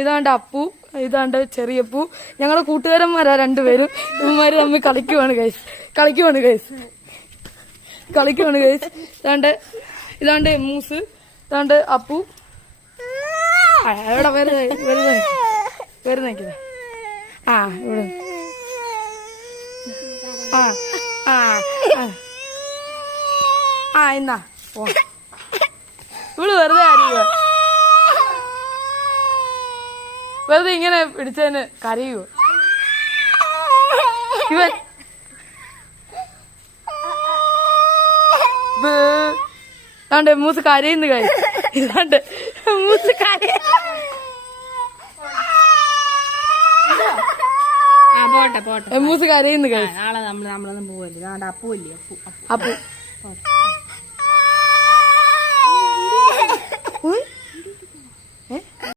ഇതാണ്ട് അപ്പു, ഇതാണ്ട് ചെറിയപ്പു. ഞങ്ങളുടെ കൂട്ടുകാരന്മാരാ രണ്ടുപേരും. ഇവന്മാര് തമ്മിൽ കളിക്കുവാണ് ഗൈസ്. ഇതാണ്ട് മൂസ്, ഇതാണ്ട് അപ്പു. എവിടെ വരുന്നേ ആ ഇവിടെ എന്നാ ഇവള് വെറുതെ അറിയുക, വെറുതെ ഇങ്ങനെ പിടിച്ചതിന് കരയുവോ ഇവൻ? ഇതാണ്ട് മൂസ് കരയുന്നു കാര്യം. ഇതാണ്ട് മൂസ് പോട്ടെ മൂസ് കരയുന്നു കാര്യം. നാളെ നമ്മളൊന്നും പോവല്ലേ. അപ്പു അപ്പു